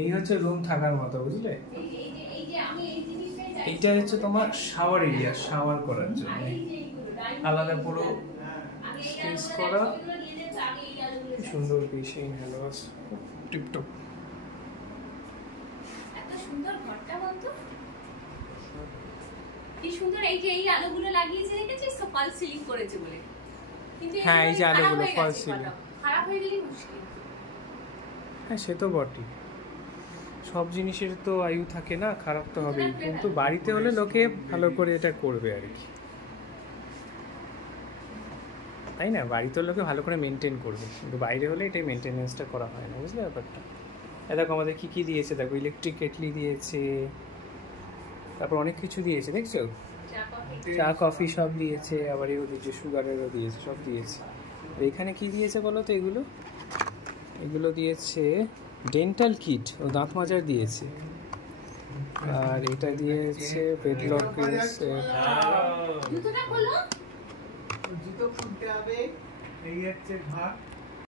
এই হচ্ছে রুম থাকার মতো, বুঝলে? এইটা হচ্ছে তোমার শাওয়ার এরিয়া, শাওয়ার করার জন্য আলাদা পুরো স্পেস করা। কি সুন্দর ডিজাইন, হ্যালো টিপটপ। এত সুন্দর ঘরটা বলতো, কি সুন্দর। এই যে এই আলোগুলো লাগিয়েছে দেখেছিস তো, ফল সিলিং করেছে বলে। কিন্তু হ্যাঁ, এই যে আলোগুলো ফল সিলিং, খারাপ হয়ে গেলেই মুশকিল। হ্যাঁ সে তো বটে, সব জিনিসের তো আয়ু থাকে না, খারাপ তো হবেই। কিন্তু বাড়িতে হলে লোকে ভালো করে এটা করবে আর কি, তাই না? বাড়িতে লোকে ভালো করে মেনটেন করবে, কিন্তু বাইরে হলে এটাই মেনটেনেন্সটা করা হয় না, বুঝলে ব্যাপারটা? দেখো আমাদের কী কী দিয়েছে, দেখো ইলেকট্রিক কেটলি দিয়েছে, তারপর অনেক কিছু দিয়েছে, দেখছো? চা কফি সব দিয়েছে, আবার এও দিয়েছে, সুগারেরও দিয়েছে, সব দিয়েছে। আর এখানে কি দিয়েছে বলো তো? এগুলো দিয়েছে ডেন্টাল কিট, ও দাঁত মাজার দিয়েছে। আর এটা দিয়েছে পেডলক দিয়েছে। জুতোটা খোলো, জুতো খুলতে হবে, এই হচ্ছে ঘর।